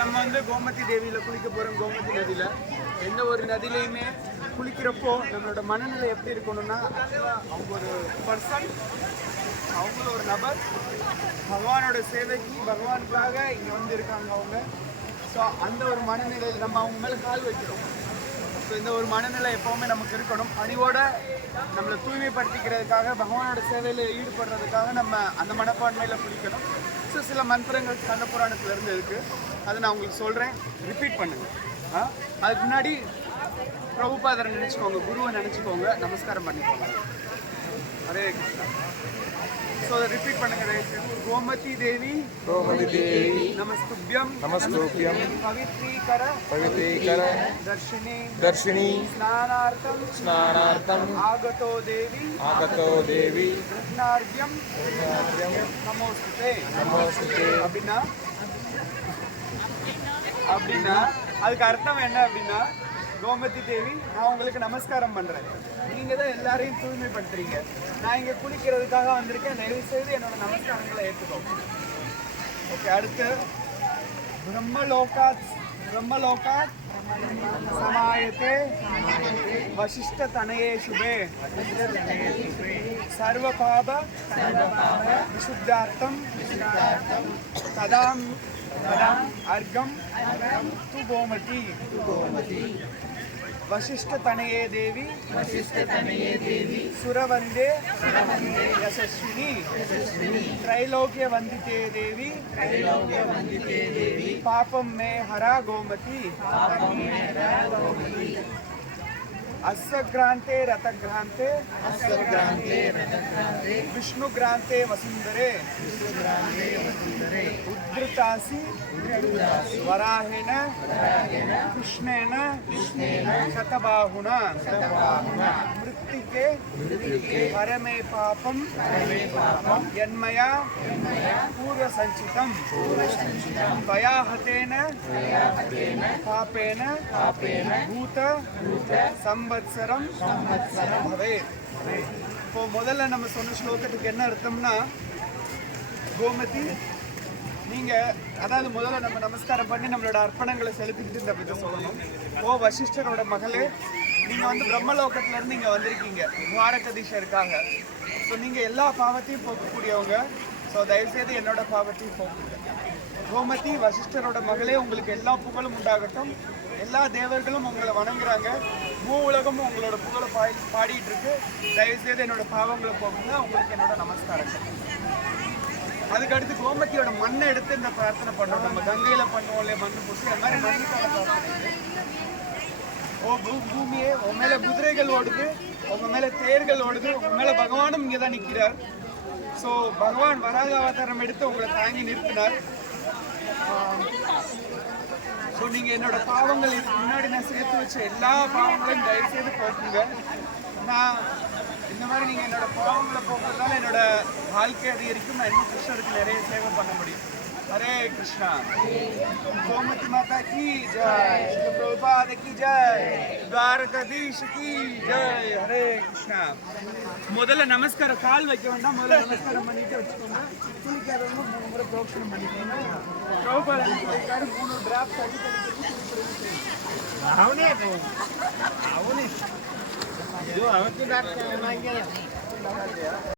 நம்ம வந்து கோமதி தேவியில் குளிக்க போகிறோம். கோமதி நதியில் எந்த ஒரு நதியிலையுமே குளிக்கிறப்போ நம்மளோட மனநிலை எப்படி இருக்கணும்னா, அவங்க ஒரு பர்சன், அவங்கள ஒரு நபர் பகவானோட சேவைக்கு பகவானுக்காக இங்கே வந்து இருக்காங்க அவங்க. ஸோ அந்த ஒரு மனநிலையில் நம்ம அவங்க மேலே கால் வைக்கிறோம். ஸோ இந்த ஒரு மனநிலை எப்போவுமே நமக்கு இருக்கணும். பணிவோட நம்மளை தூய்மைப்படுத்திக்கிறதுக்காக பகவானோட சேவையில் ஈடுபடுறதுக்காக நம்ம அந்த மனப்பான்மையில் குளிக்கணும். ஸோ சில மந்திரங்கள் கந்த புராணத்துலேருந்து இருக்குது, அதை நான் உங்களுக்கு சொல்கிறேன், ரிப்பீட் பண்ணுங்கள். அதுக்கு முன்னாடி பிரபுபாதரை நினச்சிக்கோங்க, குருவை நினச்சிக்கோங்க, நமஸ்காரம் பண்ணிக்கோங்க. ஹரே கிருஷ்ணா. ஸோ அதை ரிப்பீட் பண்ணுங்க. கோமதி தேவி நமஸ்துப்யம் பவித்ரீகர தர்ஷினி ஸ்நானார்த்தம் ஆகதோ தேவி கிருஷ்ணார்க்யம் நமோஸ்துதே. அப்படின்னா அதுக்கு அர்த்தம் என்ன அப்படின்னா, கோமதி தேவி நான் உங்களுக்கு நமஸ்காரம் பண்ணுறேன், நீங்கள் தான் எல்லாரையும் தூய்மைப்படுத்துறீங்க, நான் இங்கே குளிக்கிறதுக்காக வந்திருக்கேன், தயவு செய்து என்னோட நமஸ்காரங்களை ஏற்றுக்கோங்க. ஓகே, அடுத்து பிரம்மலோகாத் சமாயத்தே வசிஷ்ட தனயே சுபே சர்வபாப விசுத்தார்த்தம் ததாம் अर्घम तु गोमती वशिष्ठ तनये देवी सुरवंदे यशस्विनी त्रैलोक्य वंदिते देवी पापम में हरा गोमती अस्सग्रांते रतग्रांते विष्णुग्रांते वसुंधरे उद्धृतासि वराहेन कृष्णेन शतबाहुना मृत्तिके परमे पापम यन्मया पूर्वसञ्चितं त्वया हतेन पापेन भूत संवत्सरम भवेत्. இப்போ முதல்ல நம்ம சொன்ன ஸ்லோகத்துக்கு என்ன அர்த்தம்னா, கோமதி நீங்கள், அதாவது முதல்ல நம்ம நமஸ்காரம் பண்ணி நம்மளோட அர்ப்பணங்களை செலுத்திக்கிட்டு இந்த இதை சொல்லணும். ஓ வசிஷ்டரோட மகளே, நீங்கள் வந்து பிரம்மலோகத்திலேருந்து இங்கே வந்திருக்கீங்க துவாரகதீஷருக்காக. ஸோ நீங்கள் எல்லா பாவத்தையும் போக்கக்கூடியவங்க. ஸோ தயவுசெய்து என்னோட பாவத்தையும் போக்குங்க. கோமதி வசிஷ்டரோட மகளே, உங்களுக்கு எல்லா புகழும் உண்டாகட்டும். எல்லா தேவர்களும் உங்களை வணங்குறாங்க, மூ உலகமும் உங்களோட புகழை பாடிட்டு இருக்கு. தயவுசெய்து என்னோட பாவங்களை போக்குங்க, உங்களுக்கு என்னோட நமஸ்காரங்கள். அதுக்கடுத்து கோமதியோட மண்ணை எடுத்து இந்த பிரார்த்தனை பண்ணுறோம். நம்ம கங்கையில் பண்ணுவோம் இல்லையா, மண்ணு பூசி, அந்த மாதிரி மண்ணுக்கான பிரார்த்தனை. ஓ பூமியே, உன் மேலே குதிரைகள் ஓடுது, உங்கள் மேலே தேர்கள் ஓடுது, உங்கள் மேலே பகவானும் இங்கே தான் நிற்கிறார். ஸோ பகவான் வராக அவதாரம் எடுத்து உங்களை தாங்கி நிறுத்தினார். ஸோ நீங்கள் என்னோட பாவங்கள் இதுக்கு முன்னாடி நான் சேர்த்து வச்ச எல்லா பாவங்களையும் தயவுசெய்து போக்குங்க. நான் இந்த மாதிரி நீங்கள் என்னோட பாவங்களை போக்குறதால என்னோட வாழ்க்கை அதிகரிக்கும், நான் இன்னும் கிருஷ்ணருக்கு நிறைய சேவை பண்ண முடியும். ஹரே கிருஷ்ணா. கோமதி மாதா கி ஜெய், ஸ்ரீ பிரபுபாத கி ஜெய், துவாரகதீஷ் கி ஜெய். ஹரே கிருஷ்ணா. முதல்ல நமஸ்காரம், கால் வைக்க வேண்டாம், முதல்ல நமஸ்காரம் பண்ணிட்டு வச்சுக்கோங்க. குளிக்காதவங்க 3 முறை பிரோக்ஷனம் பண்ணிக்கோங்க. பிரபுபாத 3 டிராப்ஸ் அவனே